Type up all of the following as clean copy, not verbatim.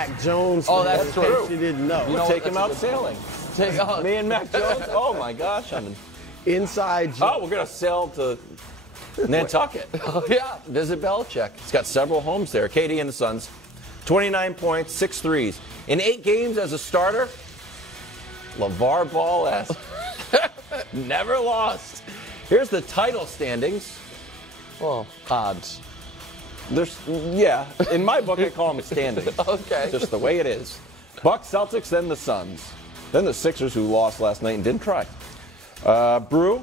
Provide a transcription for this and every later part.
Mac Jones. Oh, that's true. You didn't know. You know, Take him out sailing. Me and Mac Jones. Oh my gosh, I'm inside joke. Oh, we're gonna sail to Nantucket. Oh, yeah. Visit Belichick. He's got several homes there. KD and the Suns, 29 points, 6 threes in 8 games as a starter. LeVar Ball-esque. Never lost. Here's the title standings. Well, odds. Yeah, in my book I call them standings. Okay. Just the way it is. Bucks, Celtics, then the Suns. Then the Sixers, who lost last night and didn't try. Brew,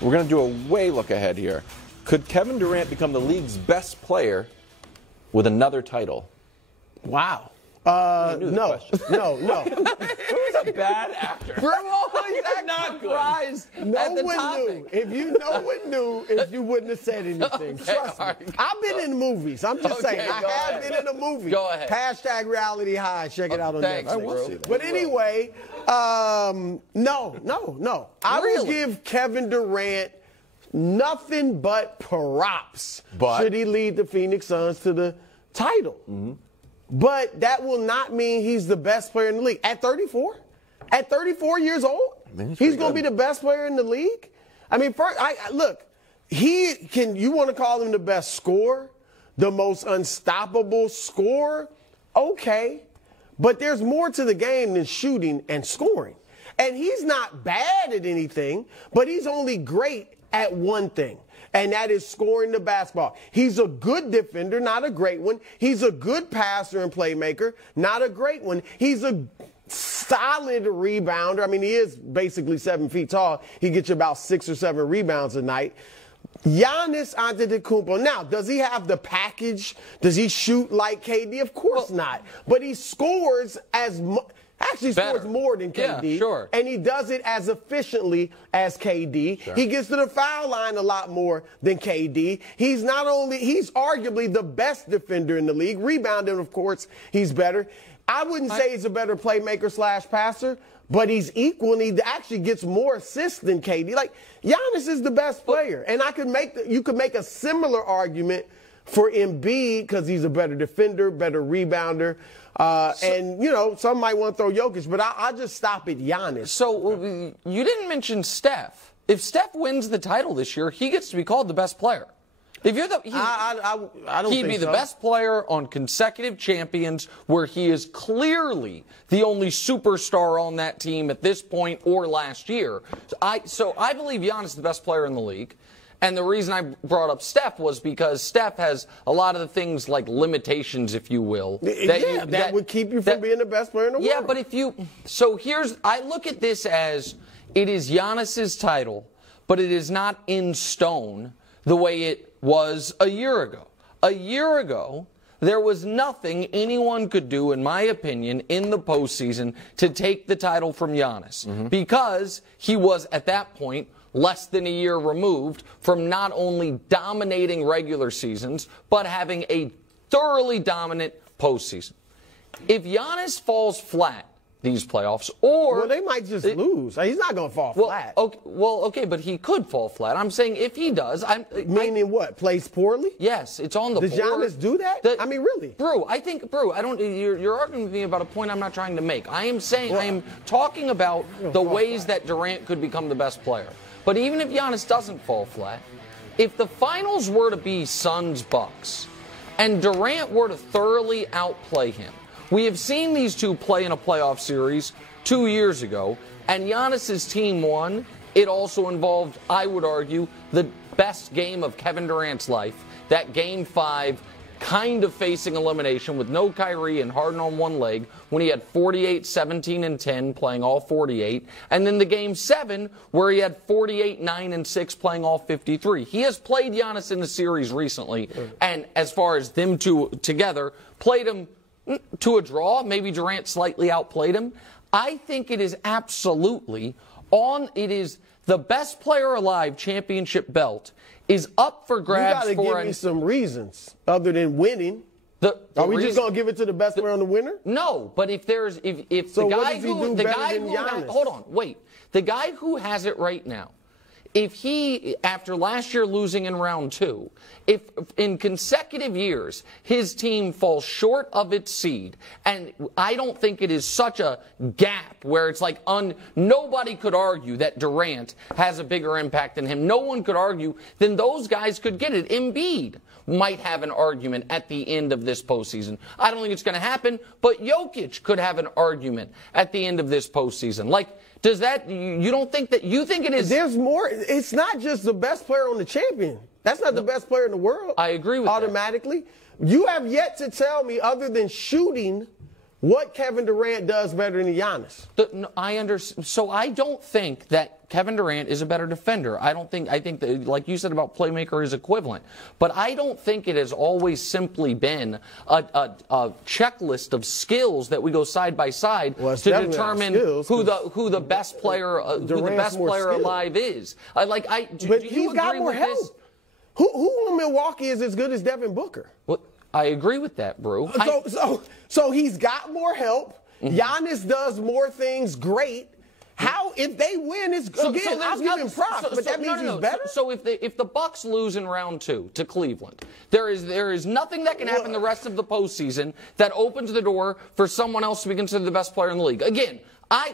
we're going to do a way look ahead here. Could Kevin Durant become the league's best player with another title? Wow. No. Who's a bad actor? Brew always acts Not good. surprised at the topic. Knew. If you no one knew, if you wouldn't have said anything. Okay, Trust me. right. I've been in movies. I'm just saying. I have been in a movie. Go ahead. Hashtag reality high. Check it out on Thanks, Netflix. Brew. But anyway, no. I will give Kevin Durant nothing but props. Should he lead the Phoenix Suns to the title? Mm-hmm. But that will not mean he's the best player in the league. At 34? At 34 years old? He's going to be the best player in the league? I mean, look, you want to call him the best scorer? The most unstoppable scorer? Okay. But there's more to the game than shooting and scoring. And he's not bad at anything, but he's only great at one thing. And that is scoring the basketball. He's a good defender, not a great one. He's a good passer and playmaker, not a great one. He's a solid rebounder. I mean, he is basically 7 feet tall. He gets you about 6 or 7 rebounds a night. Giannis Antetokounmpo. Now, does he have the package? Does he shoot like KD? Of course not. But he scores as much. Actually scores more than KD. Yeah, sure. And he does it as efficiently as KD. Sure. He gets to the foul line a lot more than KD. He's arguably the best defender in the league. Rebounding, of course, he's better. I wouldn't say he's a better playmaker / passer, but he's equal, and he actually gets more assists than KD. Like, Giannis is the best player. And you could make a similar argument for Embiid because he's a better defender, better rebounder. And, some might want to throw Jokic, but I'll just stop at Giannis. So you didn't mention Steph. If Steph wins the title this year, he gets to be called the best player. If you're I don't he'd think be the so. best player on consecutive champions where he is clearly the only superstar on that team at this point or last year. So I believe Giannis is the best player in the league. And the reason I brought up Steph was because Steph has a lot of the things like limitations, if you will. That would keep you from being the best player in the world. Yeah, but I look at this as it is Giannis's title, but it is not in stone the way it was a year ago. A year ago, there was nothing anyone could do, in my opinion, in the postseason to take the title from Giannis because he was, at that point, less than a year removed from not only dominating regular seasons, but having a thoroughly dominant postseason. If Giannis falls flat these playoffs, or... Well, they might just lose. He's not going to fall flat. Okay, but he could fall flat. I'm saying if he does... Meaning what? Plays poorly? Yes, it's on the board. Does Giannis do that? I mean, really? Brew, you're arguing with me about a point I'm not trying to make. I am saying, I am talking about the ways that Durant could become the best player. But even if Giannis doesn't fall flat, if the finals were to be Suns-Bucks and Durant were to thoroughly outplay him, we have seen these two play in a playoff series 2 years ago, and Giannis's team won. It also involved, I would argue, the best game of Kevin Durant's life, that Game 5 kind of facing elimination with no Kyrie and Harden on one leg when he had 48, 17, and 10 playing all 48. And then the Game 7 where he had 48, 9, and 6 playing all 53. He has played Giannis in the series recently, and as far as them two together, played him to a draw. Maybe Durant slightly outplayed him. I think it is absolutely it is the best player alive championship belt is up for grabs. You got to give me some reasons other than winning. Are we just going to give it to the best player on the winner? No, but if the guy who has it right now, if he, after last year losing in round 2, if in consecutive years his team falls short of its seed, and I don't think it is such a gap where it's like nobody could argue that Durant has a bigger impact than him. No one could argue, then those guys could get it. Embiid might have an argument at the end of this postseason. I don't think it's going to happen, but Jokic could have an argument at the end of this postseason. Like, does that, you don't think that, you think it is? There's more. It's not just the best player on the champion. That's not the best player in the world. I agree with automatically. You have yet to tell me, other than shooting, what Kevin Durant does better than Giannis. So I don't think that Kevin Durant is a better defender. I think that, like you said about playmaker, is equivalent. But I don't think it has always simply been a checklist of skills that we go side by side to determine who the best player alive is. But he's got more help. Who in Milwaukee is as good as Devin Booker? Well, I agree with that, Brew. So he's got more help. Giannis does more things great. How, if they win, it's again, I'll give him props, but that means he's better? So if the Bucks lose in round 2 to Cleveland, there is nothing that can happen the rest of the postseason that opens the door for someone else to be considered the best player in the league. Again,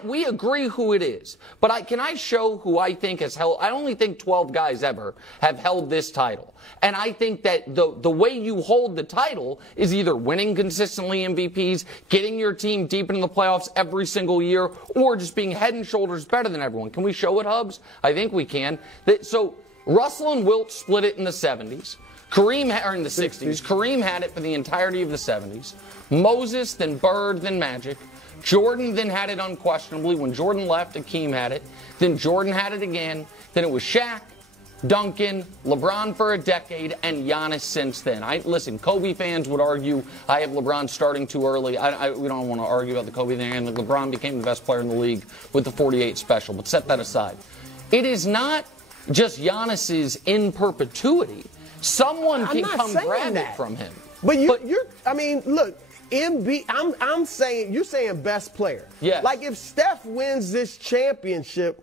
we agree who it is, but can I show who I think has held? I only think 12 guys ever have held this title, and I think that the way you hold the title is either winning consistently MVPs, getting your team deep into the playoffs every single year, or just being head and shoulders better than everyone. Can we show it, Hubs? I think we can. So Russell and Wilt split it in the 70s. Kareem, or in the 60s. Kareem had it for the entirety of the 70s. Moses, then Bird, then Magic. Jordan then had it unquestionably. When Jordan left, Hakeem had it. Then Jordan had it again. Then it was Shaq, Duncan, LeBron for a decade, and Giannis since then. Listen, Kobe fans would argue I have LeBron starting too early. We don't want to argue about the Kobe thing. And LeBron became the best player in the league with the 48 special. But set that aside. It is not just Giannis's in perpetuity. Someone can come grab it from him. But look. I'm saying, you're saying best player. Yeah. Like if Steph wins this championship,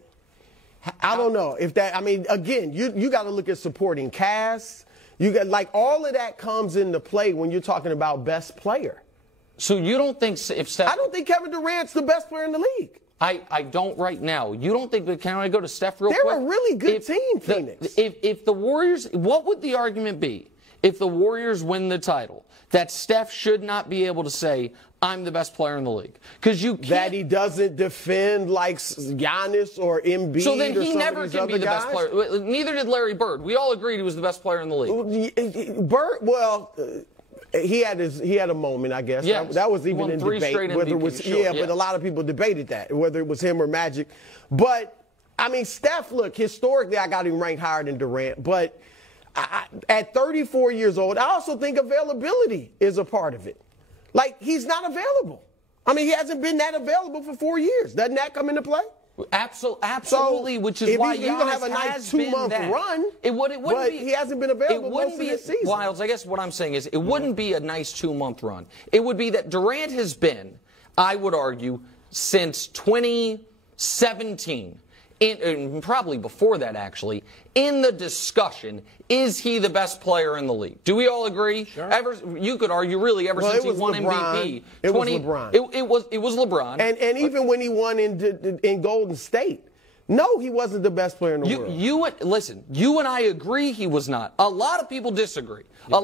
I don't know if that. Again, you got to look at supporting cast. You got all of that comes into play when you're talking about best player. So you don't think if Steph? I don't think Kevin Durant's the best player in the league. I don't right now. You don't think? Can I go to Steph real quick? They're a really good team, Phoenix. If the Warriors, what would the argument be if the Warriors win the title? That Steph should not be able to say, I'm the best player in the league. Because you can't. That he doesn't defend like Giannis or Embiid. So then he never can be the best player. Neither did Larry Bird. We all agreed he was the best player in the league. Bird, he had a moment, I guess. Yes. That was even in debate. Whether it was, but a lot of people debated that, whether it was him or Magic. But, Steph, look, historically I got him ranked higher than Durant. But at 34 years old, I also think availability is a part of it. He's not available. He hasn't been that available for 4 years. Doesn't that come into play? Absolutely, which is why Giannis have a nice 2-month run. It wouldn't be. He hasn't been available most of this season. Wiles, I guess what I'm saying is it wouldn't be a nice 2-month run. It would be that Durant has been, I would argue, since 2017. Probably before that, actually, in the discussion, is he the best player in the league? Do we all agree? Sure. You could argue, really, since he won MVP. It was LeBron. It was LeBron. And even when he won in Golden State, no, he wasn't the best player in the world. Listen, you and I agree he was not. A lot of people disagree. Yeah.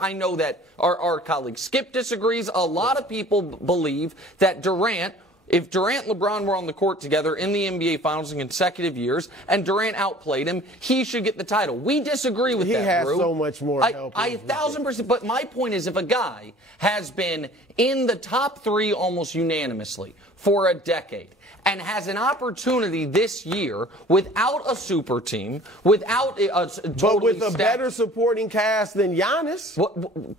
I know that our colleague Skip disagrees. A lot of people believe that Durant, if Durant and LeBron were on the court together in the NBA Finals in consecutive years and Durant outplayed him, he should get the title. We disagree with that, He has Drew. so much more help. 1,000%. But my point is, if a guy has been in the top 3 almost unanimously for a decade and has an opportunity this year without a super team, without a totally but with a stacked, better supporting cast than Giannis.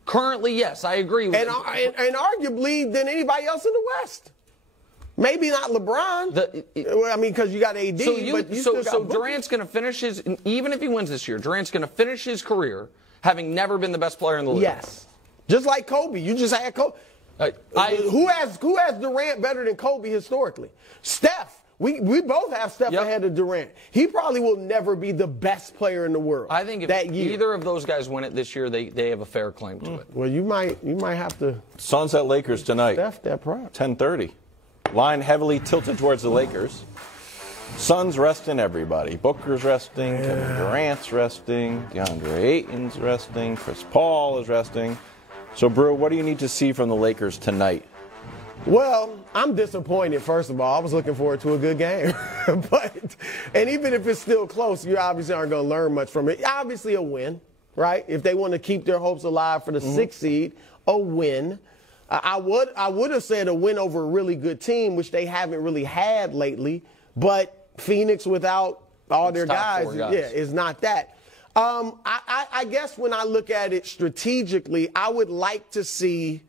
Currently, yes, I agree with you. And arguably than anybody else in the West. Maybe not LeBron. Because you got AD. So Durant's going to finish his, even if he wins this year, Durant's going to finish his career having never been the best player in the league. Yes. Just like Kobe. You just had Kobe. Who has Durant better than Kobe historically? Steph We both have Steph ahead of Durant. He probably will never be the best player in the world. I think if either of those guys win it this year, they have a fair claim to it. Well, you might have to. Suns at Lakers tonight. Steph that prop. 10:30. Line heavily tilted towards the Lakers. Suns resting everybody. Booker's resting. Kevin Durant's resting. DeAndre Ayton's resting. Chris Paul is resting. So, Brew, what do you need to see from the Lakers tonight? Well, I'm disappointed, first of all. I was looking forward to a good game. And even if it's still close, you obviously aren't going to learn much from it. Obviously a win, right? If they want to keep their hopes alive for the 6th seed, a win. I would have said a win over a really good team, which they haven't really had lately. But Phoenix without all their guys, is not that. I guess when I look at it strategically, I would like to see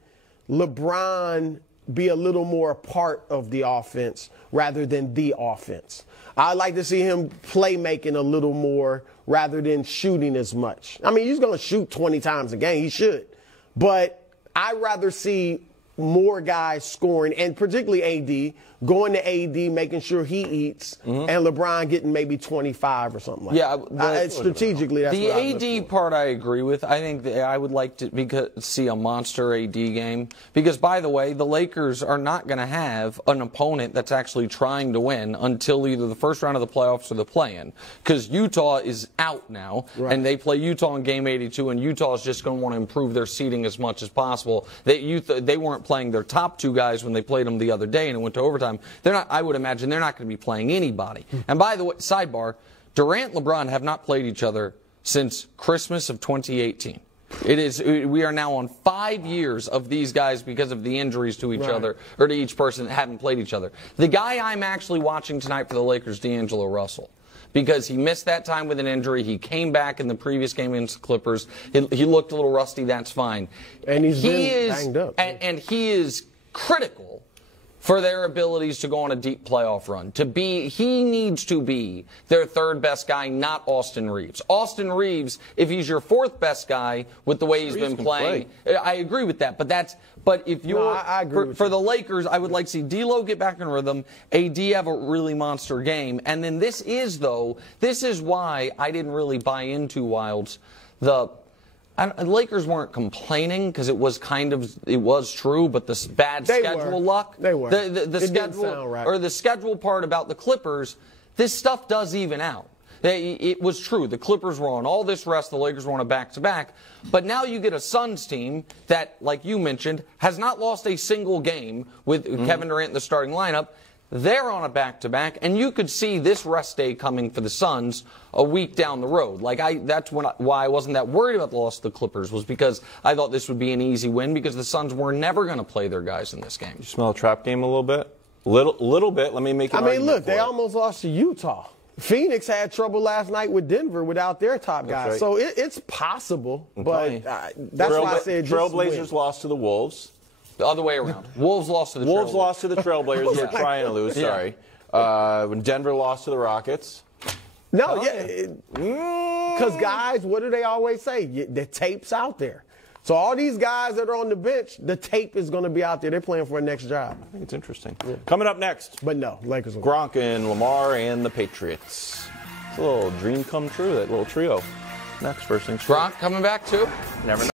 LeBron be a little more a part of the offense rather than the offense. I'd like to see him playmaking a little more rather than shooting as much. I mean, he's going to shoot 20 times a game. He should. But I'd rather see more guys scoring, and particularly AD, going to AD, making sure he eats, and LeBron getting maybe 25 or something like that. Strategically, that's the what AD part I agree with. I think that I would like to see a monster AD game because, by the way, the Lakers are not going to have an opponent that's actually trying to win until either the first round of the playoffs or the play-in, because Utah is out now, and they play Utah in Game 82, and Utah is just going to want to improve their seeding as much as possible. They weren't playing their top 2 guys when they played them the other day, and it went to overtime. They're not. I would imagine they're not going to be playing anybody. And by the way, sidebar, Durant and LeBron have not played each other since Christmas of 2018. We are now on 5 years of these guys because of the injuries to each other or to each person that haven't played each other. The guy I'm actually watching tonight for the Lakers, D'Angelo Russell, because he missed that time with an injury. He came back in the previous game against the Clippers. He looked a little rusty. That's fine. And he's been banged up. And he is critical for their abilities to go on a deep playoff run. He needs to be their 3rd best guy, not Austin Reeves. Austin Reeves, if he's your 4th best guy with the way he's been playing, I agree with that. But if you're for the Lakers, I would like to see D'Lo get back in rhythm, AD have a really monster game, and then this is why I didn't really buy into Wilds. The Lakers weren't complaining because it was true, but the bad schedule luck. They were. The schedule or the schedule part about the Clippers, this stuff does even out. It was true. The Clippers were on all this rest. The Lakers were on a back-to-back. But now you get a Suns team that, like you mentioned, has not lost a single game with Kevin Durant in the starting lineup. They're on a back-to-back, and you could see this rest day coming for the Suns a week down the road. That's why I wasn't that worried about the loss of the Clippers, was because I thought this would be an easy win because the Suns were never going to play their guys in this game. You smell a trap game a little bit? Little bit. Let me make it. Look, they almost lost to Utah. Phoenix had trouble last night with Denver without their top guys. Right. So it's possible, but that's why I said Trailblazers lost to the Wolves. The other way around. Wolves lost to the Wolves lost to the Trailblazers. We're trying to lose, sorry. When Denver lost to the Rockets. No, because guys, what do they always say? The tape's out there. So all these guys that are on the bench, the tape is going to be out there. They're playing for a next job. I think it's interesting. Yeah. Coming up next. But no, Lakers. Gronk and Lamar and the Patriots. It's a little dream come true, that little trio. Next, first things first. Gronk coming back too? Never know.